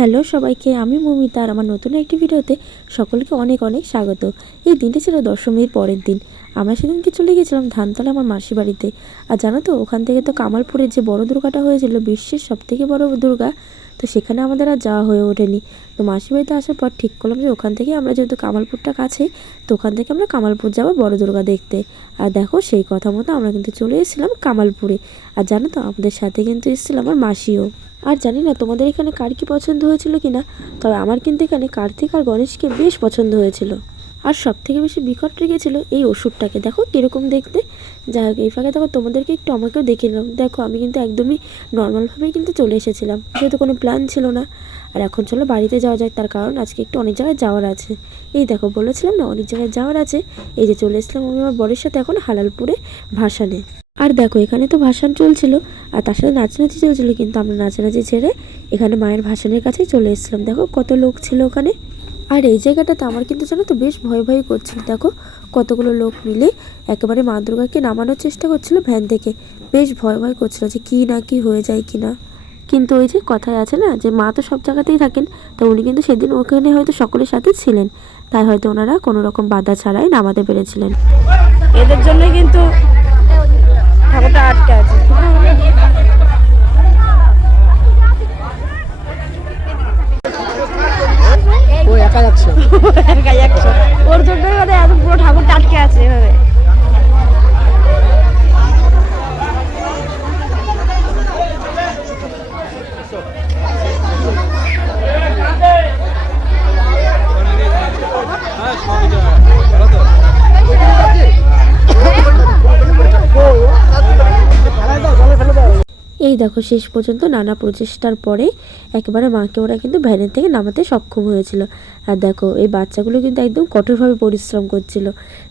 Hello সবাইকে, আমি মমিতা আর আমার নতুন একটি ভিডিওতে সকলকে অনেক অনেক স্বাগত। এই দিনটি ছিল দশমীর পরের দিন। আমরা সেদিনকে চলে গেছিলাম ধানতলা আমার মাসি বাড়িতে। আর জানো তো, ওখান থেকে তো কামালপুরের যে বড় দুর্গাটা হয়েছিল, বিশ্বের সবথেকে বড় দুর্গা, তো সেখানে আমাদের আর যাওয়া হয়ে ওঠেনি। তো মাসি বাড়িতে আসার পর ঠিক করলাম যে ওখান থেকে আমরা, যেহেতু কামালপুরটা কাছে, তো ওখান থেকে আমরা কামালপুর যাবো বড় দুর্গা দেখতে। আর দেখো, সেই কথা মতো আমরা কিন্তু চলে এসেছিলাম কামালপুরে। আর জানো তো, আমাদের সাথে কিন্তু এসেছিল আমার মাসিও। আর জানি না তোমাদের এখানে কার কী পছন্দ হয়েছিল কি না, তবে আমার কিন্তু এখানে কার্তিক আর গণেশকে বেশ পছন্দ হয়েছিল। আর সব থেকে বেশি বিকট রেগেছিল এই ওষুধটাকে। দেখো কীরকম দেখতে। যাই হোক, এই ফাঁকে দেখো তোমাদেরকে একটু আমাকেও দেখে নিলাম। দেখো, আমি কিন্তু একদমই নর্মালভাবেই কিন্তু চলে এসেছিলাম, যেহেতু কোনো প্ল্যান ছিল না। আর এখন চলো বাড়িতে যাওয়া যায়, তার কারণ আজকে একটু অনেক জায়গায় যাওয়ার আছে। এই দেখো, বলেছিলাম না অনেক জায়গায় যাওয়ার আছে। এই যে চলে এসলাম আমি আমার বরের সাথে এখন হালালপুরে ভাসানে। আর দেখো, এখানে তো ভাসান চলছিল আর তার সাথে নাচানাচি চলছিল, কিন্তু আমরা নাচানাচি ছেড়ে এখানে মায়ের ভাসানের কাছেই চলে এসেছিলাম। দেখো কত লোক ছিল ওখানে। আর এই জায়গাটাতে আমার কিন্তু জানো তো বেশ ভয় ভয় করছিল। দেখো কতগুলো লোক মিলে একেবারে মা দুর্গাকে নামানোর চেষ্টা করছিল ভ্যান থেকে। বেশ ভয় ভয় করছিল যে কী না কি হয়ে যায় কি না। কিন্তু ওই যে কথায় আছে না, যে মা তো সব জায়গাতেই থাকেন, তো উনি কিন্তু সেদিন ওখানে হয়তো সকলের সাথে ছিলেন, তাই হয়তো ওনারা কোনো রকম বাধা ছাড়াই নামাতে পেরেছিলেন। এদের জন্যই কিন্তু ঠাকুরটা আটকে আছে। ওর জন্যই মানে এত পুরো ঠাকুরটা আটকে আছে এভাবে। এই দেখো, শেষ পর্যন্ত নানা প্রচেষ্টার পরে একেবারে মাকে ওরা কিন্তু ভ্যানের থেকে নামাতে সক্ষম হয়েছিল। আর দেখো, এই বাচ্চাগুলো কিন্তু একদম কঠোরভাবে পরিশ্রম করছিল।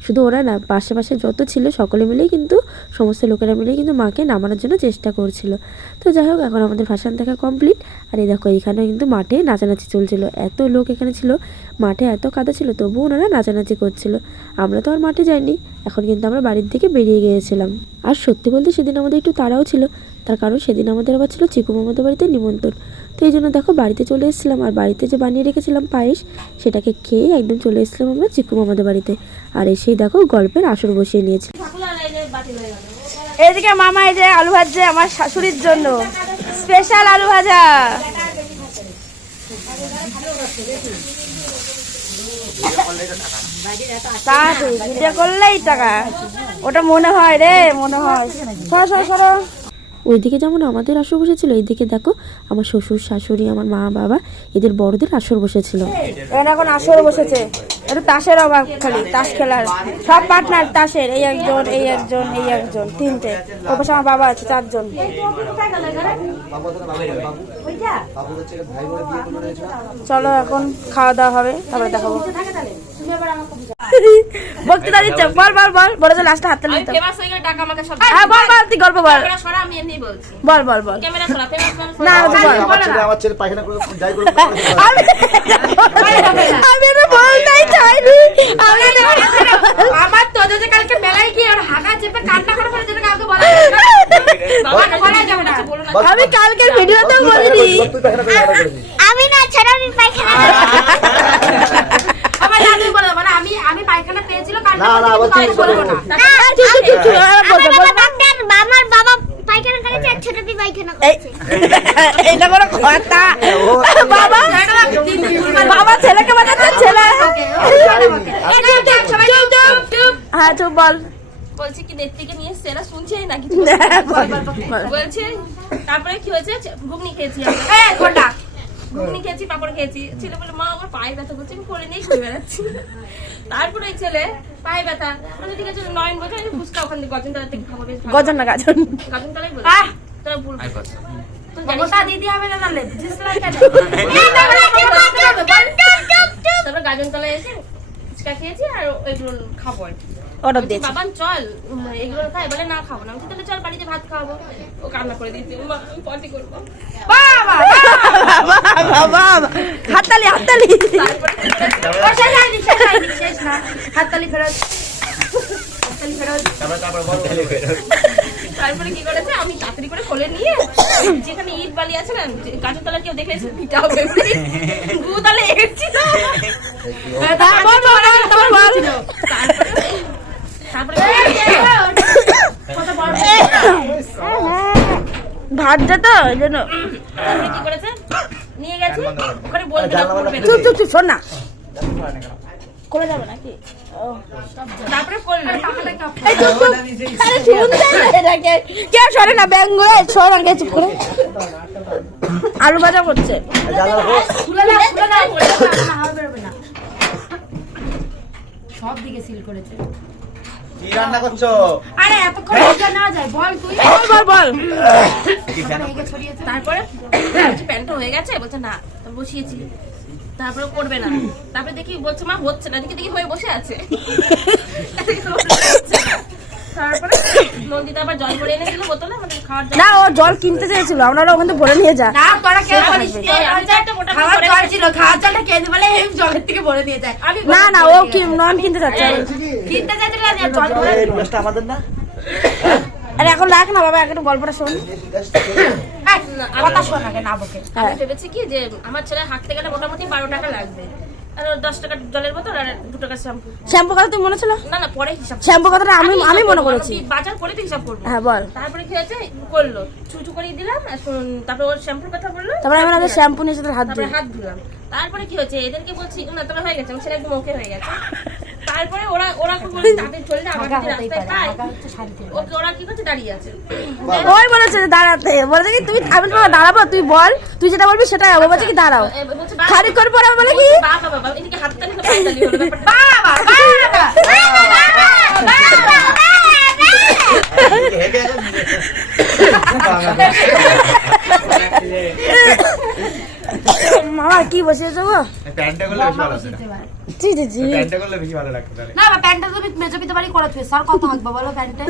শুধু ওরা না, পাশে পাশে যত ছিল সকলে মিলেই কিন্তু, সমস্ত লোকেরা মিলেই কিন্তু মাকে নামানোর জন্য চেষ্টা করছিল। তো যাই হোক, এখন আমাদের ভাসান দেখা কমপ্লিট। আর এই দেখো, এইখানে কিন্তু মাঠে নাচানাচি চলছিল। এত লোক এখানে ছিল, মাঠে এত কাদা ছিল, তবুও ওনারা নাচানাচি করছিল। আমরা তো আর মাঠে যাইনি, এখন কিন্তু আমরা বাড়ির দিকে বেরিয়ে গিয়েছিলাম। আর সত্যি বলতে সেদিন আমাদের একটু তাড়াও ছিল, তার কারণ সেদিন আমাদের আবার ছিল চিকু মামাদের বাড়িতে নিমন্ত্রণ। তো এই জন্য দেখো বাড়িতে চলে এসেছিলাম। আর বাড়িতে যে বানিয়ে রেখেছিলাম পায়েস, সেটাকে খেয়ে একদম চলে এসেছিলাম আমরা চিকু মামাদের বাড়িতে। আর এসেই দেখো গল্পের আসর বসিয়ে নিয়েছি। এইদিকে মামা এই যে আলু ভাজছে আমার শাশুড়ির জন্য, স্পেশাল আলু ভাজা। ভিডিও করলেই টাকা, ওটা মনে হয় রে, মনে হয়। সরো। ওইদিকে যেমন আমাদের আসর বসেছিল, এইদিকে দেখো আমার শ্বশুর শাশুড়ি, আমার মা বাবা, এদের বড়দের আসর বসেছিল। এখন আসর বসেছে, একটু তাসের অভাব, খালি তাস খেলার সব পার্টনার তাসের, এই একজন এই একজন এই একজন, তিনটে। ওর পাশে আমার বাবা আছে, চারজন। চলো এখন খাওয়া দাওয়া হবে, তারপরে দেখাবো। বক্তৃতা দিচ্ছে, বল বড় যে লাস্টে হাততালি দিতে। হ্যাঁ বল, তুই গল্প বল। বল না, আমার ছেলে পায়খানা করে যাই করে আমি তো বলতেই চাইনি। আমার তো যে কালকে মেলায় গিয়ে আর হাগা চেপে কান্না করে ফেলে, যেটা কাউকে বলা যাবে না। আমি কালকের ভিডিওতেও বলিনি, আমি না ছাড়া আমি পায়খানা আমার দাদু বলে মানে আমি পায়খানা পেয়েছিল কান্না না করতে, আবার কিন্তু বলবো না। ডাক্তার আমার বাবা পায়খানা করেছে আর ছোট বি পায়খানা করেছে। এটা বড় কথা। বাবা ছেলেকে বানাতে, ছেলে। হ্যাঁ চুপ বল। বলছে কি নেত্রীকে নিয়ে এসছে, এরা শুনছে না কিছু। বলছে তারপরে কি হয়েছে, ঘুগনি খেয়েছি, ঘুগনি খেয়েছি, পাপড় খেয়েছি। ছেলে বলে মা আমার পায়ে ব্যথা করছে, আমি করে নিয়ে শুয়ে বেড়াচ্ছি। তারপরে এই ছেলে পায়ে ব্যথা, মানে ঠিক আছে 9 বছর ফুচকা ওখান থেকে গজনতলা থেকে খাবো, গজনতলাই বলে তোরা ভুল দিদি হবে না, তাহলে তারপরে গাজনতলায় এসে ফুচকা খেয়েছি আর এগুলো খাবো। অর্ডার দিয়েছি। বাবা চল এগুলো খাই, বলে না খাবো না। আমি তাহলে চল বাড়িতে ভাত খাওয়াবো। ও কান্না করে দিয়েছি, আমি পটি করবো। হাততালি শেষ না, হাততালি ফেরত। তারপরে কি করেছে, আমি তাড়াতাড়ি করে কোলে নিয়ে যেখানে ইট বালি আছে না, গাছের তলায় কেউ দেখেছে পিঠা হবে গু তালে এসেছিল। ভাতটা তো এই জন্য তারপরে কি করেছে, নিয়ে গেছে ওখানে বলতে না করবে না। চুপ চুপ চুপ শোন না করে যাবে নাকি তারপরে করলো এই চুপ চুপ আরে শুনতে না এটাকে কে সরে না ব্যাঙ্গ সর আগে চুপ করে আলু ভাজা করছে সব দিকে সিল করেছে। কি রান্না করছো? আরে এতক্ষণ এটা না যায়, বল তুই বল বল ছড়িয়েছে। তারপরে প্যান্টটা হয়ে গেছে, বলছে না বসিয়েছি, তারপরে করবে না। তারপরে দেখি বলছে মা হচ্ছে না, দেখি দেখি হয়ে বসে আছে। তারপরে নন্দিতা আবার জল ভরে এনে দিল বোতলে, আমাদের খাওয়ার জল। না ও জল কিনতে চেয়েছিল আমরা ওখান থেকে ভরে নিয়ে যা না তোরা কেউ বলিস নি, আমি তো একটা মোটা খাওয়ার করে জল ছিল, খাওয়ার জলটা খেয়ে বলে এই জলের থেকে ভরে দিয়ে যায়। আমি না না ও কি নন কিনতে যাচ্ছে কিনতে চাইছিল না, জল ভরে এই গ্লাসটা আমাদের না? আরে এখন রাখ না বাবা একটা গল্পটা শোন কথা শোন আগে না বকে। আমি ভেবেছি কি যে আমার ছেলে হাঁটতে গেলে মোটামুটি 12 টাকা লাগবে, আর ওর 10 টাকার জলের বোতল আর 2 টাকার শ্যাম্পু। শ্যাম্পু কথা তুই মনে ছিল না না পরে হিসাব শ্যাম্পু কথাটা আমি আমি মনে করেছি বাজার করে তো হিসাব করবো। হ্যাঁ বল তারপরে কি হয়েছে করলো, ছুটু করে দিলাম, আর তারপরে ওর শ্যাম্পুর কথা বললো, তারপরে আমি আগে শ্যাম্পু নিয়ে সাথে হাত তারপরে ধুই হাত ধুলাম। তারপরে কি হয়েছে এদেরকে বলছি না তোমার হয়ে গেছে, আমার ছেলে একদম ওকে হয়ে গেছে। তারপরে ওরা ওরা কি বলে তাদের চলে আমার যদি রাস্তায় পাই, ওরা কি করছে দাঁড়িয়ে আছে। ওই বলেছে যে দাঁড়াতে বলেছে কি তুমি আমি তোমাকে দাঁড়াবো তুই বল তুই যেটা বলবি সেটাই হবে বলছে কি দাঁড়াও বলছে খালি করে পরে বলে কি বাবা বাবা এদিকে হাত তালি তো পায়ে তালি হলো ব্যাপারটা। মামা কি বসিয়েছো গো প্যান্টটা করলে বেশি ভালো হতো না। জি জি জি প্যান্টটা করলে বেশি ভালো লাগতো তাহলে। না প্যান্টটা তুমি মেজবিতে বাড়ি করে তুই স্যার কত হাঁকবা বলো প্যান্টে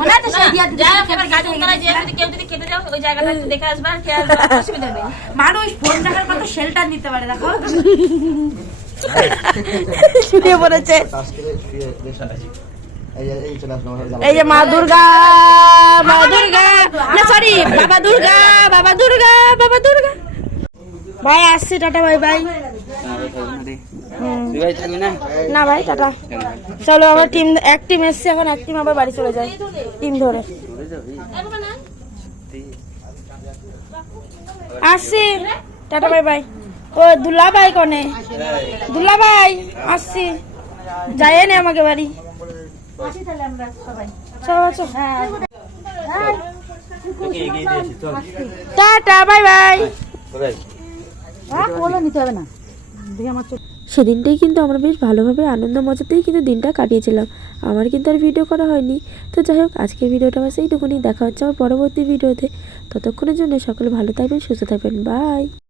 মনে আছে সেই দিয়া যাই হোক, এবার গাছের তলায় যেয়ে যদি কেউ যদি খেতে যাও ওই জায়গাটা একটু দেখে আসবা আর খেয়ে আসবা, অসুবিধা নেই। মানুষ ফোন টাকার কত শেল্টার নিতে পারে দেখো। শুয়ে পড়েছে আজকে শুয়ে বেশ আছে। এই চলে আসলো আমার এই যে মা দুর্গা না সরি বাবা দুর্গা ভাই আসছি টাটা বাই বাই না ভাই টাটা চলো আমরা টিম এক টিম এসছি এখন এক টিম আবার বাড়ি চলে যায় টিম ধরে আসছি টাটা বাই বাই ও দুলা ভাই কনে দুলা ভাই আসছি যাই নে আমাকে বাড়ি চলো চলো টাটা বাই বাই সেদিনটাই কিন্তু আমরা বেশ ভালোভাবে আনন্দ মজাতেই কিন্তু দিনটা কাটিয়েছিলাম। আমার কিন্তু আর ভিডিও করা হয়নি। তো যাই হোক আজকের ভিডিওটা বাস এইটুকুনি, দেখা হচ্ছে আমার পরবর্তী ভিডিওতে। ততক্ষণের জন্য সকলে ভালো থাকবেন, সুস্থ থাকবেন, বাই।